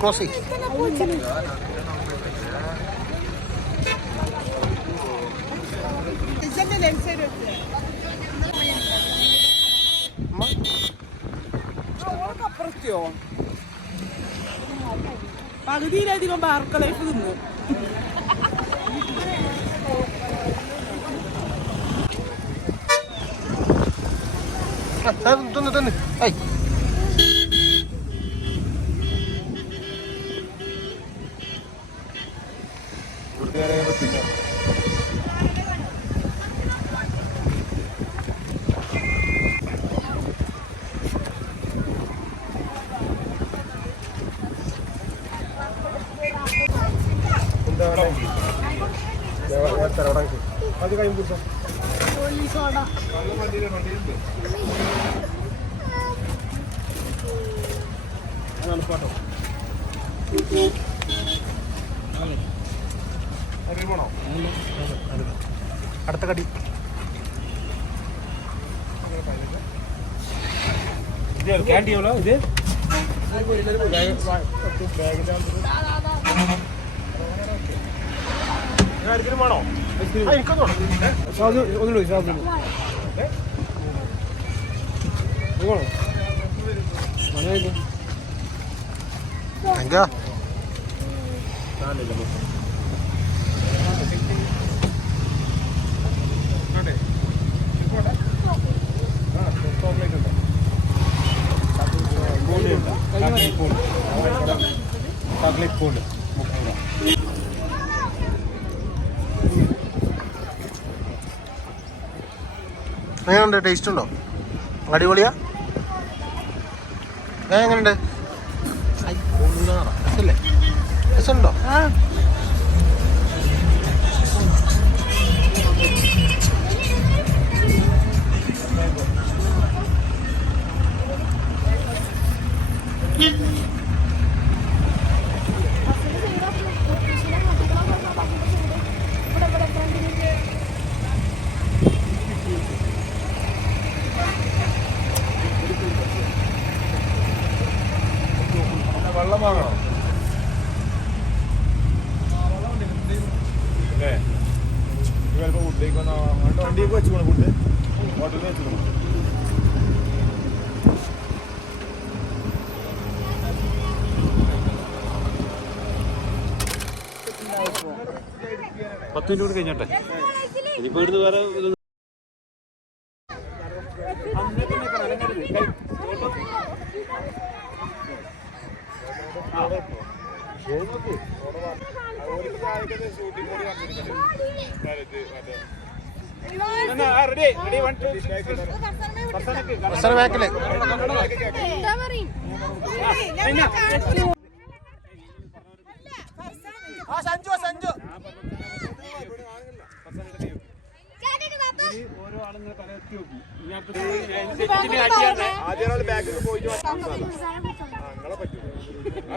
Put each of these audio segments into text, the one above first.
Cross ചെയ്യും. പകുതിയിലധികം park life തിന്നു. തിന്ന് ഐ അത് കൈ പിടിച്ചോ. അടുത്ത കടി ക്യാൻഡി എവ്വളോ ഇത് ഐസ്ക്രീം വേണോ? ഒന്നുകൂടി ചോക്ലേറ്റ് പൂണ്ട് എങ്ങനെയുണ്ട്? ടേസ്റ്റ് ഉണ്ടോ? അടിപൊളിയാ? എങ്ങനെയുണ്ട്? രസല്ലേ? രസമുണ്ടോ? വെള്ളം വാങ്ങണോ? അല്ലേ ചിലപ്പോൾ ഫുഡേക്ക് വന്നോ വണ്ടിയൊക്കെ വെച്ചുകൊണ്ട് ഫുഡ് ഹോട്ടലിൽ വെച്ചിട്ടുണ്ട്. പത്ത് മിനിറ്റ് കൂടി കഴിഞ്ഞോട്ടെ. ഇനിയിപ്പോൾ ഇവിടുന്ന് വേറെ ബാക്കില് സഞ്ജു സഞ്ജു ഓരോ ആളുകളെ തലയെത്തി നോക്കി ആദ്യ ബാക്കിൽ പോയിട്ട് നിങ്ങളെ പറ്റൂ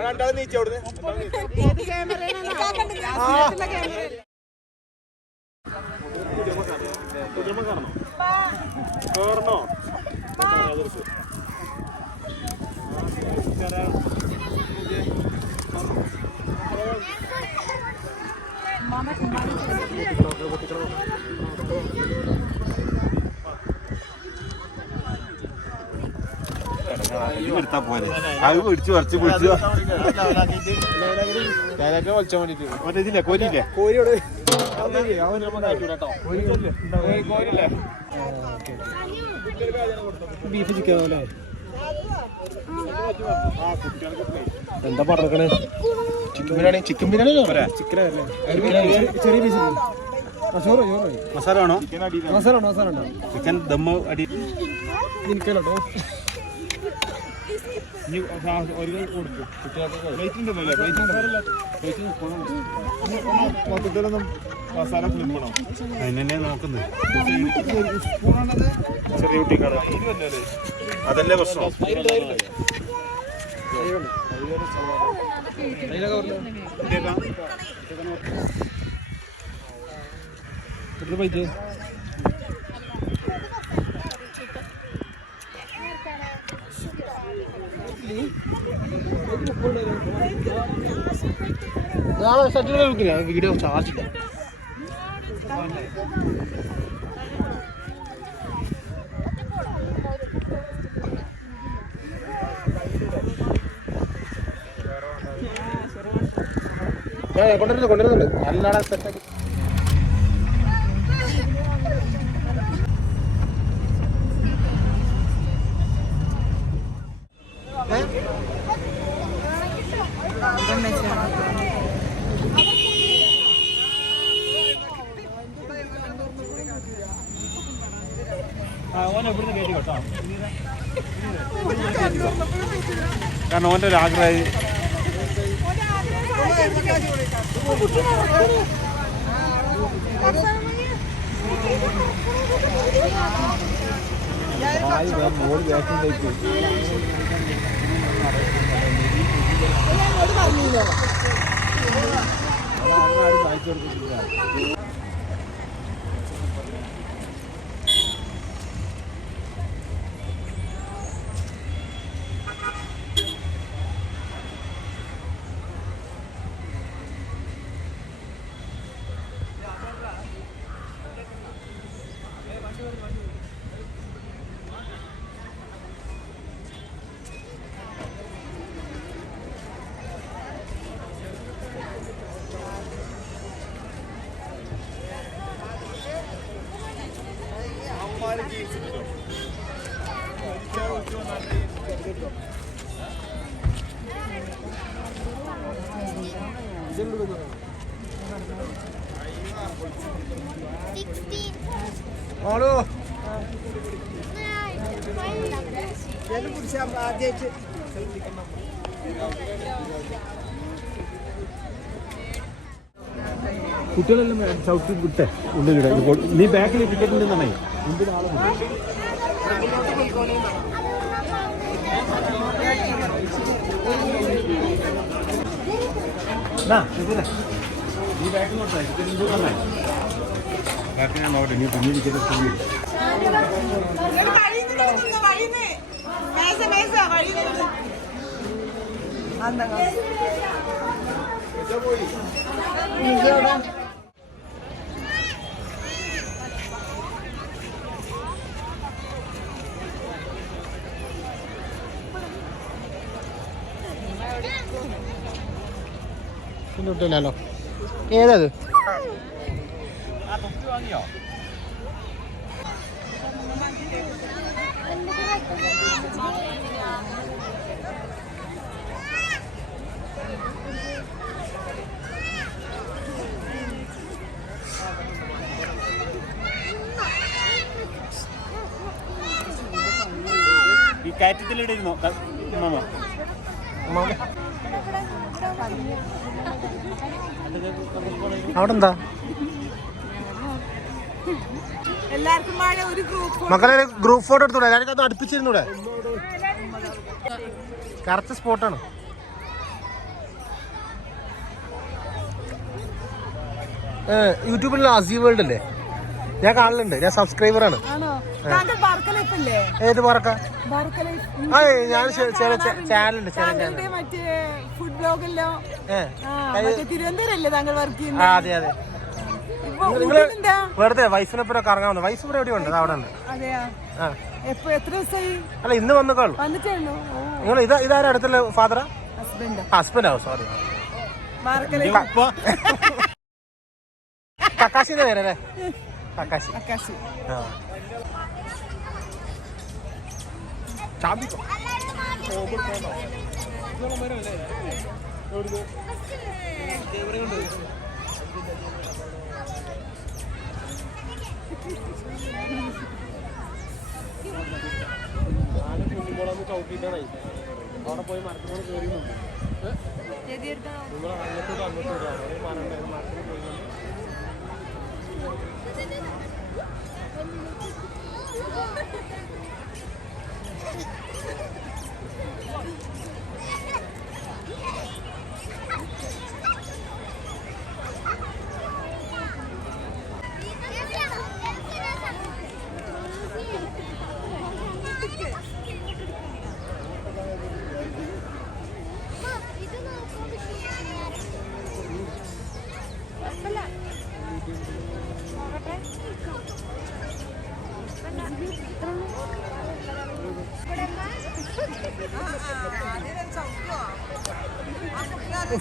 രണ്ടാളും നീച്ച അവിടുന്ന് കേറണോ? എടുത്താ പോലെ അത് പിടിച്ചു പറിച്ച് പിടിച്ചു വലിച്ചാൻ വേണ്ടിട്ട് മറ്റേ ഇതില്ലേ കോരിയില്ലേ കോരിയോട് ബീഫ് ചിക്കൻ പോലെ എന്താ പറഞ്ഞേ? ചിക്കൻ ബിരിയാണി. ചിക്കൻ ബിരിയാണി ചിക്കനല്ലേ? ചെറിയ പീസ് ചോറ് ചോറ് മസാല ആണോ? മസാല ഉണ്ടോ? മസാല ഉണ്ടോ? ചിക്കൻ ദമ്മ് അടി എനിക്കല്ലോ മൊത്തത്തിലൊന്നും മസാല ഫിലിമണോ? അതിനെ നോക്കുന്നത് ചെറിയ കുട്ടിക്കാണ്. അതല്ലേ പ്രശ്നം. എത്ര പൈസ? വീഡിയോ ചാർജ് ഇല്ല. കൊണ്ടുവരുന്നുണ്ട് നല്ലോണം സെറ്റാക്കി. കാരണം ഓൻ്റെ ഒരു ആഗ്രഹം കുട്ടികളെല്ലാം ചവിട്ടി വിട്ടേ ഉള്ളിലിടെ. നീ ബാക്കിൽ ടിക്കറ്റ് ഉണ്ടെന്നാണേ മുമ്പിൽ ആളെ നീ ബാക്കിൽ നോട്ടാ ടിക്കറ്റ് ഉണ്ട് ബാക്കി ഞാൻ നോട്ടെ. നീ പിന്നെ ടിക്കറ്റ് ല്ലോ. ഏതത് വാങ്ങിയോ? ഈ കയറ്റത്തിലിടിരുന്നോ അവിടെ എന്താ മക്കളെ ഗ്രൂപ്പ് ഫോട്ടോ എടുത്തൂടെ? എല്ലാവർക്കും അത് അടുപ്പിച്ചിരുന്നൂടെ? കറക്റ്റ് സ്പോട്ടാണ്. യൂട്യൂബിൽ അസി വേൾഡ് അല്ലേ? ഞാൻ കാണലുണ്ട്. ഞാൻ സബ്സ്ക്രൈബറാണ്. ഏത് പറക്ക? ഞാൻ ചാനലുണ്ട്. അതെ അതെ. നിങ്ങള് വെറുതെ വൈഫിനെപ്പുറം കറങ്ങാൻ വന്നു. വൈഫ് ഇവിടെ എവിടെ ഉണ്ട്? അവിടെ ഉണ്ട്. അല്ല ഇന്ന് വന്നേക്കാളൂ. നിങ്ങൾ ഇതാരും അടുത്തുള്ള ഫാദറാ? ഹസ്ബൻഡാവോ? സോറി. കക്കാശിന്റെ പേരല്ലേ? കക്കാശി. ചാമ്പിക്കോ ചവിട്ടിട്ടാണേ അവിടെ പോയി മരത്തിനോട് കയറിയുന്നുണ്ട്. നിങ്ങൾ അങ്ങോട്ടോട്ട് അങ്ങോട്ടോട്ട് മരത്തിൽ പോയി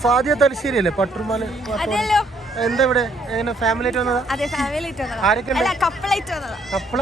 ഫാദിയ തലശ്ശേരി അല്ലേ പട്ടുമാല എന്താ ഇവിടെ എങ്ങനെ ഫാമിലി ആയിട്ട് വന്നതാ? അതെ ഫാമിലി ആയിട്ട് വന്നതാ. ആരൊക്കെ അല്ല കപ്പിളായിട്ട് വന്നതാ. കപ്പിള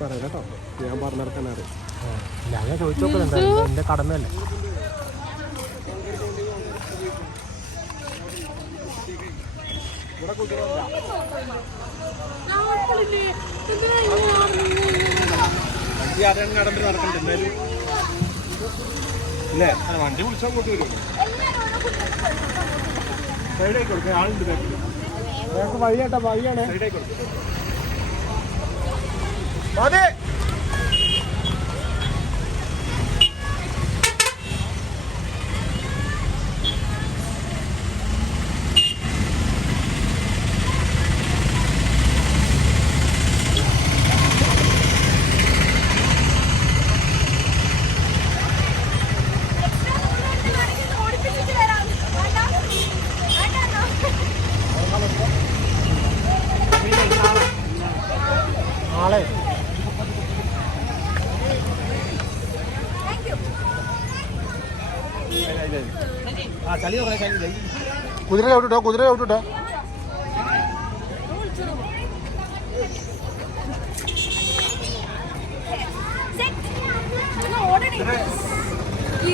പറയാം കേട്ടോ, ഞാൻ പറഞ്ഞിറക്കാനറിയാം. ഞാൻ ചോദിച്ചോക്കെ എന്റെ കടമയല്ലേ. നടന്നിട്ട് നടക്കണ്ട എന്തായാലും ഇല്ലേ? വണ്ടി വിളിച്ചാൽ അങ്ങോട്ട് വരും. സൈഡായി കൊടുക്കുക, ആളുണ്ട് ഞങ്ങൾക്ക് വഴിയാട്ടാ, വഴിയാണ്. സൈഡായി കൊടുക്കുക. അതെ നാളെ കുതിര ചവിട്ടോ, കുതിര ചവിട്ടോ. നീ